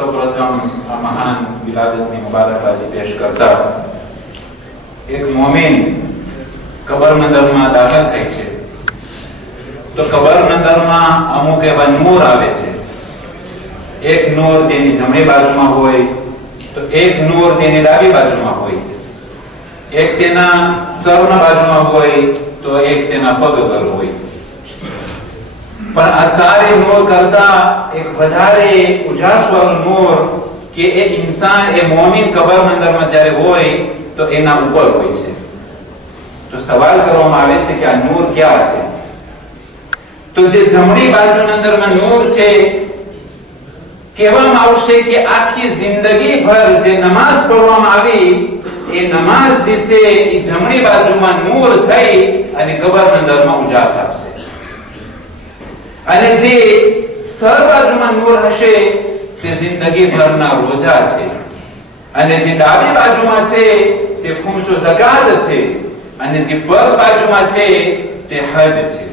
સૌપ્રથમ આ મહાન વિલાદતની મુબારકબાજી પેશ કરતા એક મોમિન કબરના દરમાં દાખલ થાય છે તો કબરના દરમાં અમુક એવા નૂર આવે છે. એક નૂર તેની જમણી બાજુમાં હોય તો એક નૂર તેની ડાબી બાજુમાં હોય, એક તેના સરના બાજુમાં હોય તો એક તેના પગ પર હોય. પણ આ ચારે નૂર કરતા એક વધારે ઉજાસવાળું નૂર કે એ ઇન્સાન એ મોમિન કબરના અંદરમાં જ્યારે હોય તો એના ઉપર હોય છે. તો સવાલ કરવામાં આવે છે કે આ નૂર ક્યાં છે? તો જે જમણી બાજુના અંદરમાં નૂર છે, કહેવામાં આવશે કે આખી જિંદગી ભર જે નમાઝ પઢવામાં આવી એ નમાઝ જે છે એ જમણી બાજુમાં નૂર થઈ અને કબરના અંદરમાં ઉજાસ આપશે. અને જે સર બાજુમાં નૂર હશે તે જિંદગી ભરના રોજા છે, અને જે ડાબી બાજુમાં છે તે ખુમસો ઝકાત છે, અને જે પગ બાજુમાં છે તે હજ છે.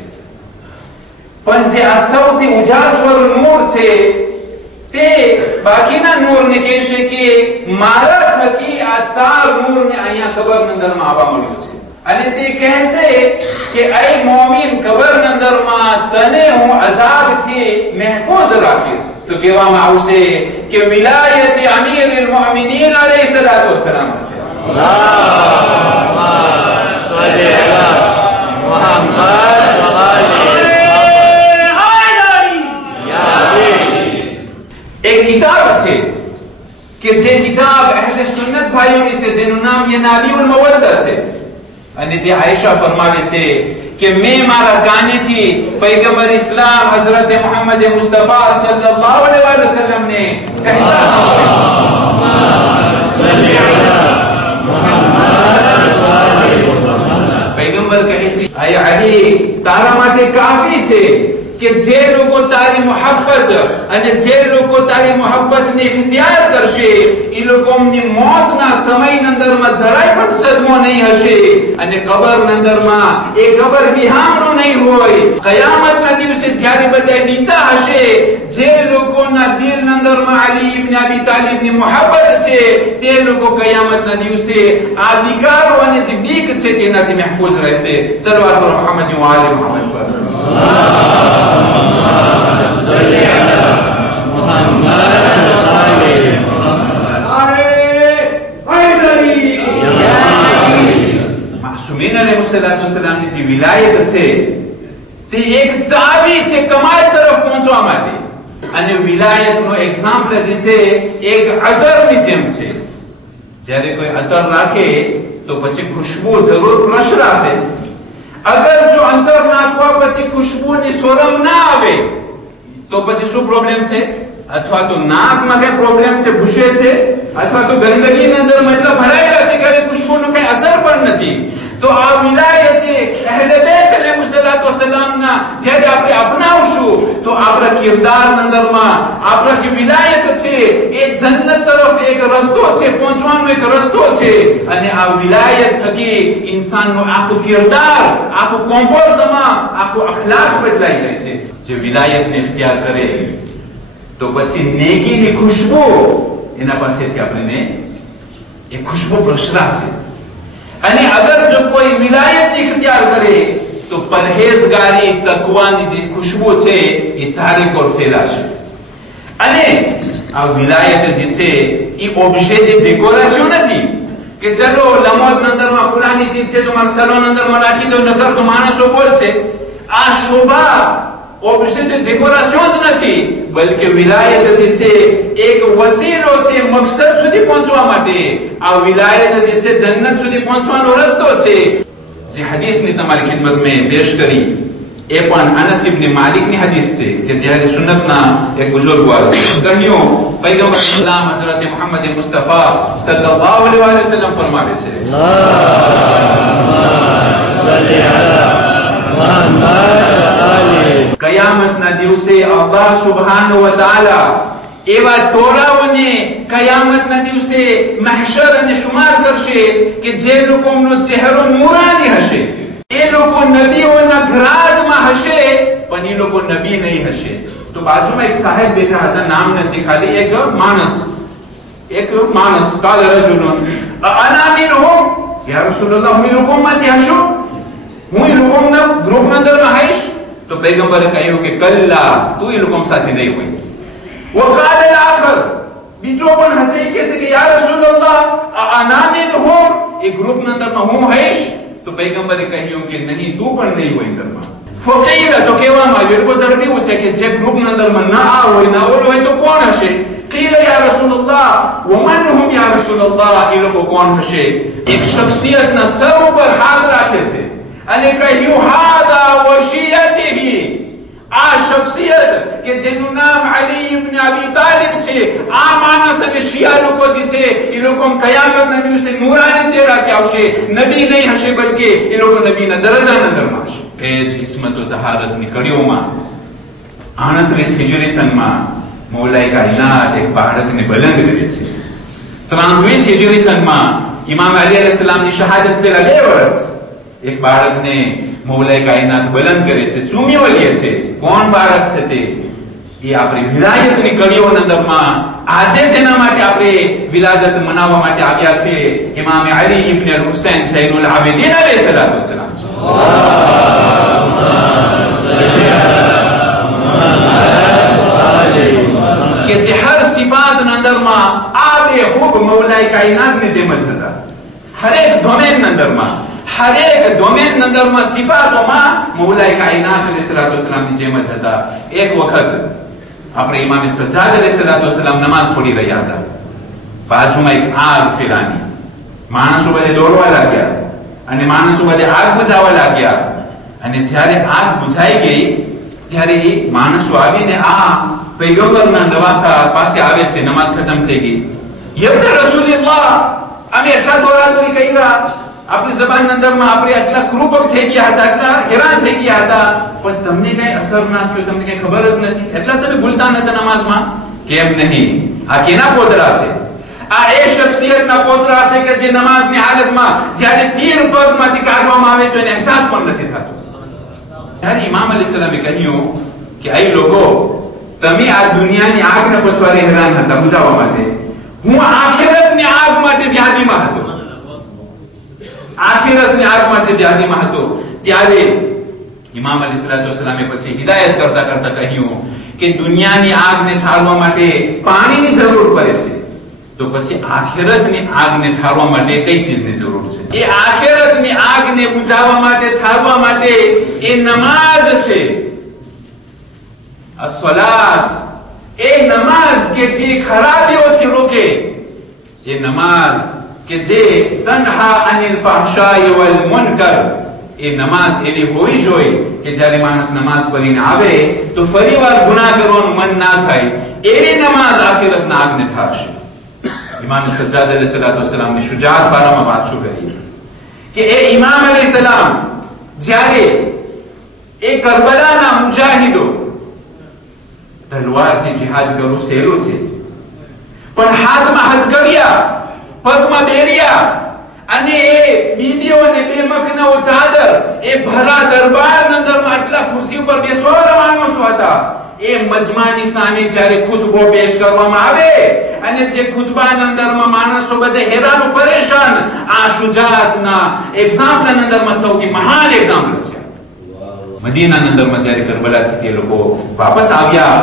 પણ જે આ સૌથી ઉજાસવાળું નૂર છે તે બાકીના નૂરને કહેશે કે મારા થકી આ ચાર નૂરને અહીંયા કબરના અંદરમાં આવવા મળ્યું છે. અને તે કહેશે કે એ મોમિન કબરના અંદરમાં તને હું અઝાબથી મહેફૂઝ રાખીશ. તો કહેવામાં આવશે કે વિલાયત અમીરુલ મુમિનીન અલૈહિ સલાતુ વસલામ છે. અલ્લાહુમ્મા સલ્લી અલા મુહમ્મદ વ આલી એક કિતાબ છે કે જે કિતાબ અહેલે સુન્નત ભાઈઓની છે, જેનું નામ યનાબીઉલ મવદ્દા છે. અને તે આયશા ફરમાવે છે કે મેં મારા કાનેથી પૈગંબર ઇસ્લામ હઝરત મુહમ્મદ મુસ્તફા સલ્લલ્લાહુ અલૈહિ વસલ્લમ ને કહેતા સાંભળ્યા. પૈગંબર કહે છે, આય અલી, તારા માટે કાફી છે કે જે લોકો તારી મોહબ્બત અને જે લોકો તારી મોહબ્બતને ઇખ્તિયાર કરશે એ લોકોની મોતના સમયના અંદરમાં જરાય પણ સદમો નહીં હશે, અને કબરના અંદરમાં એ કબર વિહામણો નહીં હોય. કયામતના દિવસે જ્યારે બધા બીતા હશે, જે લોકોના દિલના અંદરમાં અલી ઇબ્ન અબી તાલિબની મોહબ્બત છે તે લોકો કયામતના દિવસે આ વિકારો અને જે બીક છે તેનાથી મહેફૂઝ રહેશે. સલ્લલ્લાહુ અલૈહિ મુહમ્મદ વ આલી મુહમ્મદ પર માસૂમીન જે વિલાયત છે તે એક ચાવી છે કમાલ તરફ પહોંચવા માટે. અને વિલાયતનો એક્ઝામ્પલ જે છે એક અતરની જેમ છે. જ્યારે કોઈ અતર રાખે તો પછી ખુશ્બુ જરૂર પ્રસરાશે. અગર જો અંતર નાખવા પછી ખુશ્બુની સોરમ ના આવે તો પછી શું પ્રોબ્લેમ છે? અથવા તો નાકમાં કઈ પ્રોબ્લેમ છે, ભૂસે છે, અથવા તો ગંદગીની અંદર મતલબ ભરાયેલા છે કે ખુશ્બુનો કઈ અસર પણ નથી. તો આ વિલાયતે અહેલે બેત અલૈહિસ્સલાતુ વસલામના જ્યારે આપણે અપનાવશું તો આપણા કિરદારના અંદરમાં આપણા જે વિલાયત છે એ જન્નત તરફ એક રસ્તો છે, પહોંચવાનો એક રસ્તો છે. અને આ વિલાયત થકી ઇન્સાનનું આખું કિરદાર, આખું કોમ્પોર્ટમાં, આખું અખલાક બદલાઈ જાય છે. જે વિલાયતને ઇખ્તિયાર કરે તો પછી નેકીની ખુશ્બુ એના પાસેથી આપણને એ ખુશ્બુ પ્રસરાશે. અને અગર જો કોઈ વિલાયત ઇખ્તિયાર કરે તો પરહેઝગારી, તકવાની જે ખુશ્બુ છે એ ચારે કોર ફેલાશે. અને આ વિલાયત જે છે એ ઓબ્જેક્ટ ડેકોરેશન નથી કે ચલો લમોદના અંદરમાં ફલાની ચીજ છે તો મારા સલોન અંદરમાં રાખી દો, નકર તો માણસો બોલશે. આ શોભા ઓબ્જેક્ટ ડેકોરેશન જ નથી, બલકે વિલાયત જે છે એક વસીલો છે મકસદ સુધી પહોંચવા માટે. આ વિલાયત જે છે જન્નત સુધી પહોંચવાનો રસ્તો છે. જે હદીસની તમારી ખિદમતમાં પેશ કરી એ પણ અનસ ઇબ્ન માલિકની હદીસ છે કે જ્યારે સુન્નતના એક બુઝુર્ગવાર કહ્યું પૈગંબર ઇસ્લામ હઝરત મુહમ્મદ મુસ્તફા સલ્લલ્લાહુ અલૈહિ વસલ્લમ ફરમાવે છે, કયામતના દિવસે અલ્લાહ સુબ્હાનહુ વ તઆલા એવા ટોળાઓને કયામતના દિવસે મહશર અને શુમાર કરશે કે જે લોકોનો ચહેરો નૂરાની હશે. એ લોકો નબીઓના ઘરાદમાં હશે પણ એ લોકો નબી નહીં હશે. તો તો બાજુમાં એક સાહેબ બેઠા હતા, નામ નથી, ખાલી એક માણસ કાલ રજુલન અના મિનહુમ યા રસૂલુલ્લાહ, હું લોકોમાંથી હશું, હું લોકોના ગ્રુપના અંદરમાં હઈશ? તો પૈગંબરે કહ્યું કે કલ્લા, તું એ લોકો સાથે નહીં હોય. વકાલ આખર, બીજો પણ હશે, કહે છે કે યા રસૂલુલ્લાહ અના મિનહુમ, એ ગ્રુપના અંદરમાં હું હઈશ? તો પૈગંબરે કહ્યું કે નહીં, તું પણ નહીં હોય અંદરમાં. ફકીલ, તો કહેવામાં આવ્યું, લોકો તરફ એવું છે કે જે ગ્રુપના અંદરમાં ના હોય, ના ઓલો હોય, તો કોણ હશે? قيل يا رسول الله ومن هم يا رسول الله, એ લોકો કોણ હશે? એક શખ્સિયતના સર ઉપર હાથ રાખે છે અને કહ્યું હાદા વશિયતિહી, આ શખ્સિયત કે જેનું નામ અલી ઇબ્ન અબી તાલિબ છે, આ માણસ અને શિયા લોકો જે છે એ લોકો કયામતના દિવસે નૂરાની ચહેરાથી આવશે, નબી નહીં હશે, બલકે એ લોકો નબીના દરજાના અંદરમાં હશે. એ જ ઇસ્મત વ તહારતની કડીઓમાં 38 હિજરી સનમાં મૌલાએ કાયનાત એક બાળકને બલંદ કરે છે. 23 હિજરી સનમાં ઇમામ અલી અલૈહિસ્સલામની શહાદત પહેલા 2 વર્ષ એક બાળકને મૌલાએ કાયનાત બલંદ કરે છે, ચૂમીઓ લે છે. કોણ બાળક છે તે? એ આપણી વિલાયતની કડીઓના અંદરમાં આજે જેના માટે આપણે વિલાદત મનાવવા માટે આવ્યા છે, ઇમામ અલી ઇબ્ન અલ હુસૈન ઝૈનુલ આબિદીન અલૈહિસ્સલામ. કે જે હર સિફાતના અંદરમાં આબેહૂબ મૌલાએ કાયનાતની જેમ જ હતા. હરેક ડોમેનના અંદરમાં સિફાતોમાં મૌલાએ કાયનાત અલૈહિસ્સલામની જેમ જ હતા. એક વખત આપણે ઇમામ સજ્જાદ અલૈહિસ્સલામ નમાઝ પઢી રહ્યા હતા, બાજુમાં એક આગ ફેલાની, માણસો બધે દોડવા લાગ્યા અને માણસો બધે આગ બુઝાવવા લાગ્યા. અને જ્યારે આગ બુઝાઈ ગઈ ત્યારે એ માણસો આવીને આ પૈગંબરના નવાસા પાસે આવે છે, નમાઝ ખતમ થઈ ગઈ. યબ્ન રસૂલલ્લાહ, અમે એટલા દોડાદોડી કર્યા, આપણી જબાનના અંદરમાં આપણે એટલા કૃપક થઈ ગયા હતા, એટલા હેરાન થઈ ગયા હતા, પણ તમને કઈ અસર ના થયો, તમને કઈ ખબર જ નથી, એટલા તમે ભૂલતા નતા નમાઝમાં? કેમ નહીં? આ કેના પોતરા છે? આ એ શખ્સિયતના પોતરા છે કે જે નમાઝની હાલતમાં જ્યારે તીર પગમાંથી કાઢવામાં આવે તો એને અહેસાસ પણ નથી થતો. ત્યારે ઇમામ અલૈહિસ્સલામે કહ્યું કે આ લોકો, તમે આ દુનિયાની આગને પછવારે હેરાન હતા બુઝાવવા માટે, હું આખિરતની આગ માટે વ્યાધિમાં હતો, આખિરતની આગ માટે વ્યાધિમાં હતો. ત્યારે ઇમામ અલૈહિસ્સલામે પછી હિદાયત કરતા કરતા કહ્યું કે દુનિયાની આગને ઠારવા માટે પાણીની જરૂર પડે છે, તો પછી આખિરતની આગને ઠારવા માટે કઈ ચીજની જરૂર છે? એ આખિરતની આગને બુઝાવવા માટે, ઠારવા માટે એ નમાઝ છે. અસ્સલાત, એ નમાઝ કે જે ખરાબીઓથી રોકે, એ નમાઝ કે જે તન્હા અનિલ ફહશાઈ વલ મુનકર, એ નમાઝ એવી હોવી જોઈએ કે જ્યારે માણસ નમાઝ પઢીને આવે તો ફરીવાર ગુનાહ કરવાનું મન ના થાય, એવી નમાઝ આખિરતના આગને ઠારશે. ઇમામ સજ્જાદ અલૈહિસ્સલામની શુજાઅત બારામાં વાત શું કરી કે એ ઇમામ અલૈહિસ્સલામ જ્યારે એ કરબલાના મુજાહિદો, તલવારથી જિહાદ કરવું સહેલું છે, પણ હાથમાં હથકડિયા, પગમાં બેરિયા અને એ બીબીઓ અને બેમખનાઓ ચાદર, એ ભરા દરબારના અંદરમાં આટલા ખુરશી ઉપર બેસવાવાળા માણસો હતા. એ મજમાની સામે જ્યારે ખુતબો પેશ કરવામાં આવે અને જે ખુતબાના અંદરમાં માણસો બધે હેરાન પરેશાન, આ શુજાઅતના એક્ઝામ્પલના અંદરમાં સૌથી મહાન એક્ઝામ્પલ છે. મદીનાના અંદરમાં જ્યારે કરબલાથી તે લોકો વાપસ આવ્યા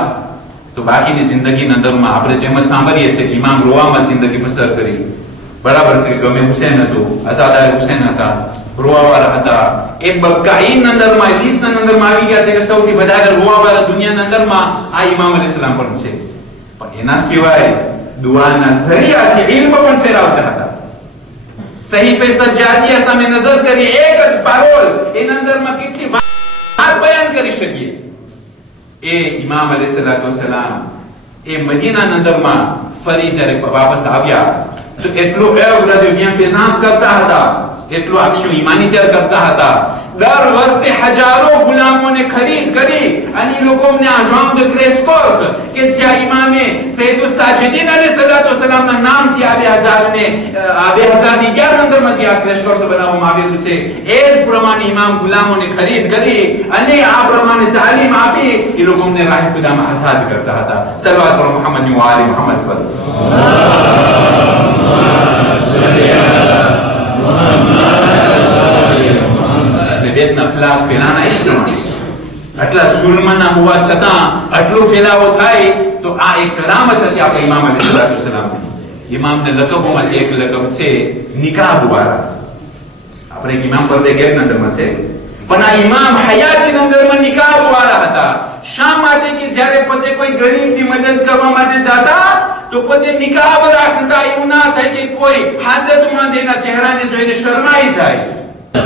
તો બાકીની જિંદગીના અંદરમાં આપણે તો એમ જ સાંભળીએ છીએ કે ઇમામ રોવામાં જિંદગી પસાર કરી. બરાબર છે, ગમે હુસૈન હતું, અઝાદાર હુસૈન હતા, રોવાવાળા હતા. એ બકાઈના અંદરમાં, લિસ્ટના અંદરમાં આવી ગયા છે કે સૌથી વધારે રોવાવાળા દુનિયાના અંદરમાં આ ઇમામ અલૈહિસ્સલામ પણ છે. પણ એના સિવાય દુઆના ઝરિયાથી ઇલ્મ પણ ફેરવતા હતા. સહીફે સજ્જાદિયા સામે નજર કરી એક જ પારોલ એના અંદરમાં કેટલી વાત બયાન કરી શકીએ. એ ઇમામ અલૈહિસ્સલામ એ મદીનાના અંદરમાં ફરી જ્યારે વાપસ આવ્યા તો એટલું ફેઝાન્સ કરતા હતા, એટલું અક્ષુ ઈમાની તૈયાર કરતા હતા. દર વર્ષે હજારો ગુલામોને ખરીદ કરી અને એ લોકોને આ જોમ દ ક્રેસ કોર્સ કે જ્યાં ઇમામે સૈયદુસ સાજિદીન અલૈહિસ્સલામ ના નામથી આ 2011 અંદર માં જે આ ક્રેશ કોર્સ બનાવવામાં આવેલું છે એ જ પ્રમાણે ઇમામ ગુલામોને ખરીદ કરી અને આ પ્રમાણે તાલીમ આપી એ લોકોને રાહ ખુદામાં આઝાદ કરતા હતા. સલવાત પર મુહમ્મદ વ આલી મુહમ્મદ પર બેદના ખિલાફ ફેલાના એ પ્રમાણે આટલા સુલમના હોવા છતાં આટલો ફેલાવો થાય તો આ એક કરામત હતી આપણે ઇમામ અલૈહિસ્સલામની. ઇમામને લકબોમાંથી એક લકબ છે નિકાબ વાળા. આપણે એક ઇમામ પર ગેરનંદરમાં છે પણ આ ઇમામ હયાતી અંદરમાં નિકાબ વાળા હતા. શા માટે કે જ્યારે પોતે કોઈ ગરીબની મદદ કરવા માટે જતા તો પોતે નિકાબ રાખતા. એવું ના થાય કે કોઈ હાજતમંદ એના ચહેરાને જોઈને શરમાઈ જાય.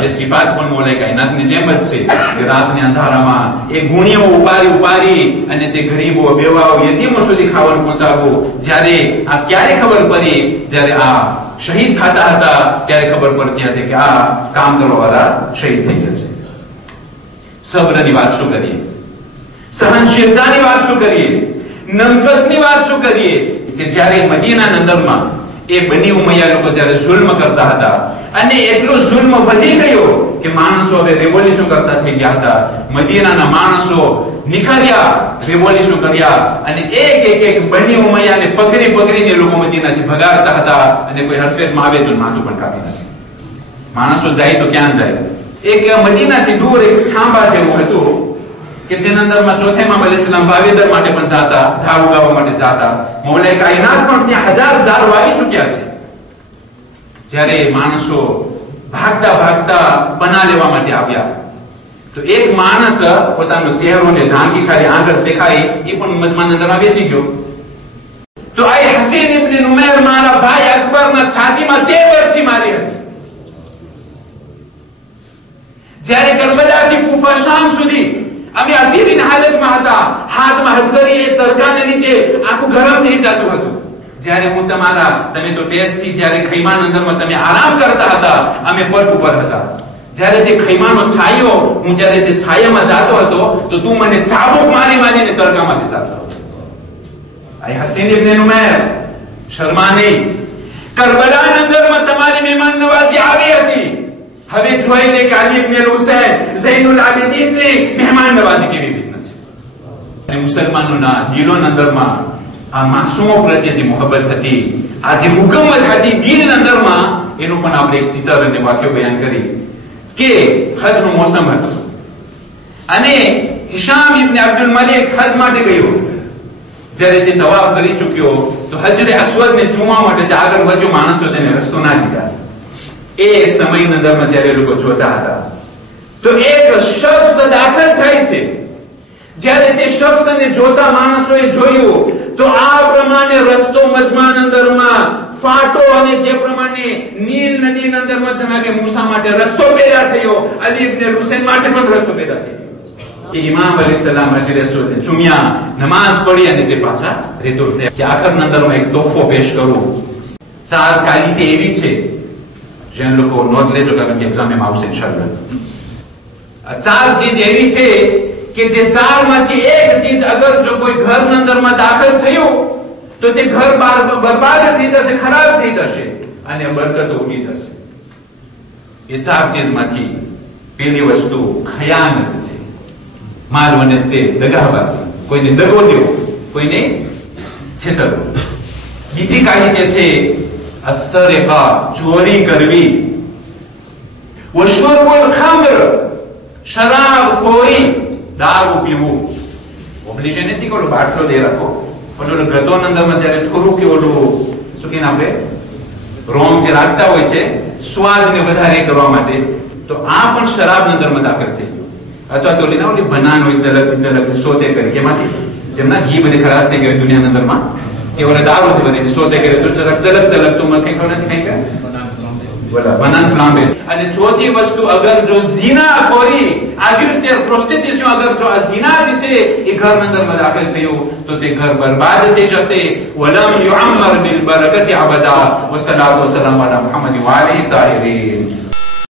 જે સિફાત પણ મોલે કાયનાતની જેમ જ છે કે રાતની અંધારામાં એ ગુણીઓ ઉપાડી અને તે ગરીબો, બેવાઓ, યતીમો સુધી ખાવાનું પહોંચાડવું. જ્યારે આ ક્યારે ખબર પડી? જ્યારે આ શહીદ થતા હતા ત્યારે ખબર પડતી હતી કે આ કામ કરવાવાળા શહીદ થઈ જશે. સબ્રની વાત શું કરીએ, સહનશીલતાની વાત શું કરીએ, નમકસની વાત શું કરીએ કે જ્યારે મદીનાના અંદરમાં એ બની ઉમૈયા લોકો જ્યારે જુલ્મ કરતા હતા અને એટલો જુલ્મ વધી ગયો કે માણસો હવે રેવોલ્યુશન કરતા થઈ ગયા હતા. મદીનાના માણસો નિખર્યા, રેવોલ્યુશન કર્યા અને એક બની ઉમૈયાને પકડીને લોકો મદીનાથી ભગાડતા હતા અને કોઈ હરફેરમાં આવે તો માથું પણ કાપી નાખે. માણસો જાય તો ક્યાં જાય? એક મદીનાથી દૂર એક છાંબા જેવું હતું કે જેના અંદરમાં ચોથે ઇમામ અલૈહિસ્સલામ વાવેતર માટે પણ જાતા, ઝાડ ઉગાવવા માટે જાતા. મૌલાએ કાયનાત પણ ત્યાં 1000 ઝાડ વાવી ચૂક્યા છે. જ્યારે માણસો ભાગતા પના લેવા માટે આવ્યા તો એક માણસ પોતાનો ચહેરો ને ઢાંકી ખાલી આંખ જ દેખાય એ પણ મજમાન અંદરમાં બેસી ગયો. તો આ હસીન ઇબ્ન નુમૈર મારા ભાઈ અકબરના છાતીમાં 13 વર્ષથી મારી હતી. જ્યારે કરબલાથી કૂફા શામ સુધી અમે અસીરીની હાલતમાં હતા, હાથમાં હથકડી એ તડકાને લીધે આખું ગરમ થઈ જતું હતું. જ્યારે હું તમે તો ટેસ્ટથી જ્યારે ખૈમાના અંદરમાં તમે આરામ કરતા હતા, અમે પટ ઉપર હતા. જ્યારે તે ખૈમાનો છાયો, હું જ્યારે તે છાયામાં જાતો હતો તો તું મને ચાબુક મારીને તડકામાં બેસાડતો હતો. આ હસીન ઇબ્ન નુમૈર શર્મા નહીં. કરબલાના અંદરમાં તમારી મહેમાન નવાઝી આવી હતી. હવે જોઈ લે કે અલી ઇબ્ન હુસૈન ઝૈનુલ આબિદીનની મહેમાન નવાઝી કેવી રીતના છે. અને મુસલમાનોના દિલોના અંદરમાં આ માસૂમો પ્રત્યે જે મોહબ્બત હતી, આ જે મુકમ્મત હતી દિલના અંદરમાં, એનું પણ આપણે એક ચિત્ર અને વાક્ય બયાન કરી કે હજનો મોસમ હતો અને હિશામ ઇબ્ન અબ્દુલ મલિક હજ માટે ગયો. જ્યારે તે તવાફ કરી ચૂક્યો તો હજરે અસ્વદને ચૂમવા માટે આગળ વધ્યો. માણસો તેને રસ્તો ના દીધા. એ સમયના અંદરમાં જ્યારે લોકો જોતા હતા તો એક શખ્સ દાખલ થાય છે. જ્યારે તે શખ્સને જોતા માણસોએ જોયું તો આ પ્રમાણે રસ્તો મજમાન અંદરમાં ફાટો અને જે પ્રમાણે નીલ નદીના અંદરમાં જનાબે મૂસા માટે રસ્તો પેદા થયો, અલી ઇબ્ન હુસૈન માટે પણ રસ્તો પેદા થયો. કે ઇમામ અલૈહિસ્સલામ હજરે અસ્વદ ચૂમ્યા, નમાઝ પઢી અને તે પાછા રેતુર થયા. કે આખરના અંદરમાં એક તોહફો પેશ કરું. 4 કાલિતે એવી છે જેન લોકો નોંધ લેજો કારણ કે એક્ઝામમાં આવશે ઇન્શાઅલ્લાહ. 4 ચીજ એવી છે કે જે 4 માંથી એક ચીજ અગર જો કોઈ ઘરના અંદરમાં દાખલ થયું તો તે ઘર બરબાદ થઈ જશે, ખરાબ થઈ જશે અને બરકત ઉડી જશે. એ 4 ચીજમાંથી પહેલી વસ્તુ ખયાનત છે. માલ અને તે દગાબાજી, કોઈને દગો દેવો, કોઈને છેતરવું. બીજી કાયદે છે અસરિકા, ચોરી કરવી. વશુર્બુલ ખમ્ર, શરાબ ખોરી, દારૂ પીવું. ઓબ્લિગેશન નથી કે બાટલો દે રાખો, પણ ઓલો ગધોના અંદરમાં જ્યારે થોડું કે ઓલું શું કહીને આપણે રોમ જે રાખતા હોય છે સ્વાદને વધારે કરવા માટે, તો આ પણ શરાબના અંદરમાં દાખલ થઈ ગયું. અથવા તો ઓલી ના ઓલી બનાન હોય ચલકની સોતે કરી, કેમાંથી જેમના ઘી બધી ખરાશ થઈ ગઈ દુનિયાના અંદરમાં, કે ઓલે દારૂ થી બધી સોતે કરે તો ચલક તો મને કઈ ખબર નથી કઈ બોલા બનાન ફ્લામ્બે. અને ચોથી વસ્તુ અગર જો ઝિના ખોરી, આગળ પ્રોસ્ટિટ્યુશન, અગર જો આ ઝિના જે છે એ ઘરના અંદરમાં દાખલ થયું તો તે ઘર બરબાદ થઈ જશે. વલમ યુઅમ્મર બિલ બરકતિ અબદા. વસલાતુ વસલામ અલા મુહમ્મદ વ આલિહિ તાહિરીન.